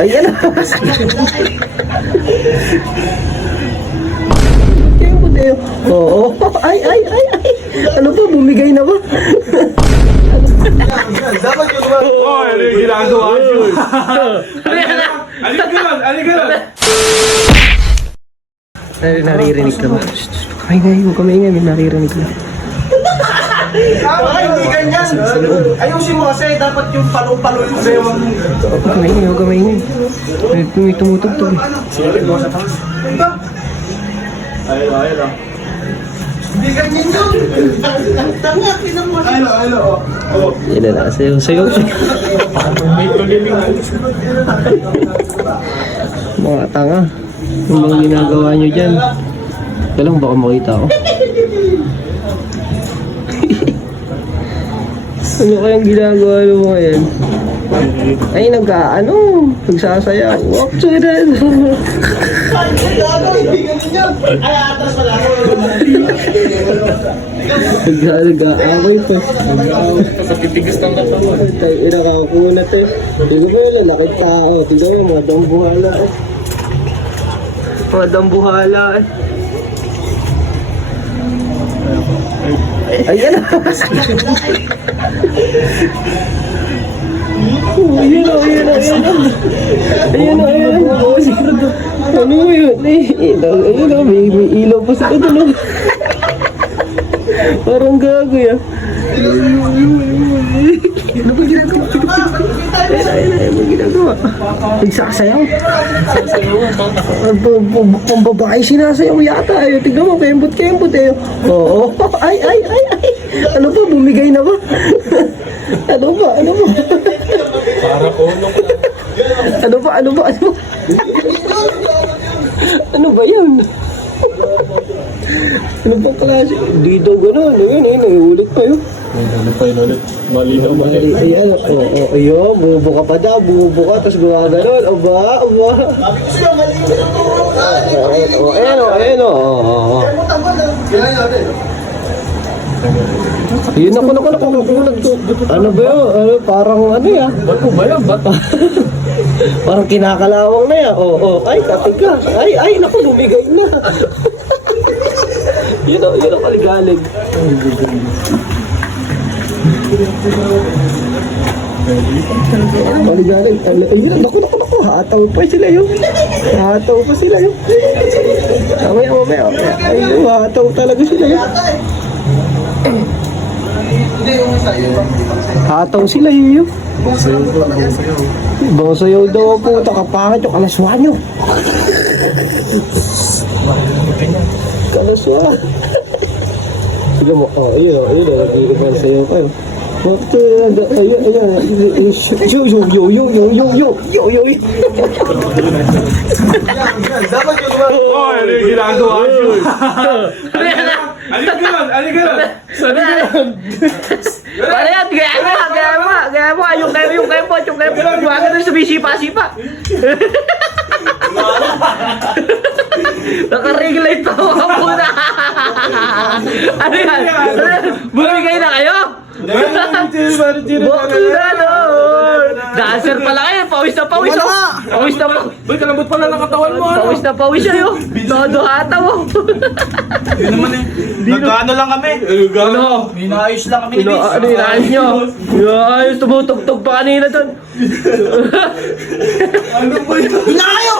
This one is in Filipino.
Ayan tayo. Oo. Ay, ay, ay, ay. Ano pa, bumigay na ba? Dapat yung naman. Oh, ano yung ginagawa nyo? Alin ka nun? Alin ka nun? Ay, naririnig ka ba? Shh, shh, Kamay nga, huwag kamay nga, may naririnig ka. Tama, hindi ganyan. Ayusin mo kasi, dapat yung palo-palo yung sayo. Huwag kamay nga, huwag kamay nga. May, tumutugtog eh. Ayun, ayun. Hindi ganyan yun. Tanga, tinan mo. Ayun, ayun, oh. Oh. Yan na, sayo, sayo. Mga tanga. Yung mga ginagawa nyo dyan. Kailang baka makita ako. Ano kayang ginagawa nyo mga yan? Ay, nagka, ano, nagsasayaw. Walk to ako. Nagka, nag-aaway pa. Pagkitigas ng katawan. Tayo, inakakunat eh. Tignan mo yun, lakit tao. Tignan mo, mga dambuhala eh. Mga dambuhala eh. Ayan. Oh, yun o, yun o, yun o. Ayan o, ayan o. Ano mo yun? Ilaw, ayun o, may, may ilaw pa sa katulog. Parang gago yan. Ano ba ginagawa? Ayan, ayan, ayan ano? Nagsasayaw. Ang pambabae sinasayaw yata. Ayun, tignan mo, kembot-kembot eh. Oo. Ay, ay, ay, ay. Ano ba, bumigay na ba? Ano ba, ano ba? Para kulong. Ano ba, ano ba, ano ba? Ano ba yan? Ano ba klase? Di daw gano'n. Ayun, ayun, nahihulit pa yun. Ano pa yun ulit? Malinaw ba Ay, ayan, oo, oh, ayun, bubo ka pa daw, bubo ka, tapos gawa ganon, aba, aba. Sabi ko sa'yo, mali yung tinuturo ka. Ayan, oh, ayan, oh, ayan, oh, oh, oh. Ano tama na? Kailan natin? Yun ako, naku, naku, naku, naku, ano ba yun, ano, parang ano yan, Bato ba yan? Bato? parang kinakalawang na yan, oh, oh, ay, katig ka, ay, ay, naku, bumigay na. yun, oh, yun, oh, kaligalig. Kaligalig, Ala- ayun, naku, naku, naku, hataw pa sila yun. Hataw pa sila yun. Mamaya, mamaya, mamaya. Ayun, hataw talaga sila yun. Sa'yo. Hataw sila yun. Ibang sayaw daw po, takapangit yung kalaswa nyo. kalaswa. Sila mo, oh, ayun, oh, ayun, oh, nag-iibang sayaw kayo. Bakit, uh, ayun, ayun, yo, yo, yo, yo, yo, yo, yo, yo, yo, yo. Dapat yung naman. Oh, ano yung ginagawa nyo? Alin ka nun? Alin ka nun? Ano yan? Gaya mo, gaya mo, gaya mo, yung kayo, yung kayo po, yung kayo po, yung mga ganun sumisipa-sipa. Naka-regulate pa ako ano yan? Ano yan? Bumigay na kayo? Dancer pala kayo, pawis na pawis oh. Pawis na pawis. Boy, kalambot pala ng katawan mo, ano? Pawis na pawis yun. Todo hata mo. Hindi naman eh. Nagkano lang kami. Ano gano? Minayos lang kami ni Ano, Vince. ano inaayos nyo? Ayos, tumutugtog pa kanina doon. Ano ba ito? Inayo!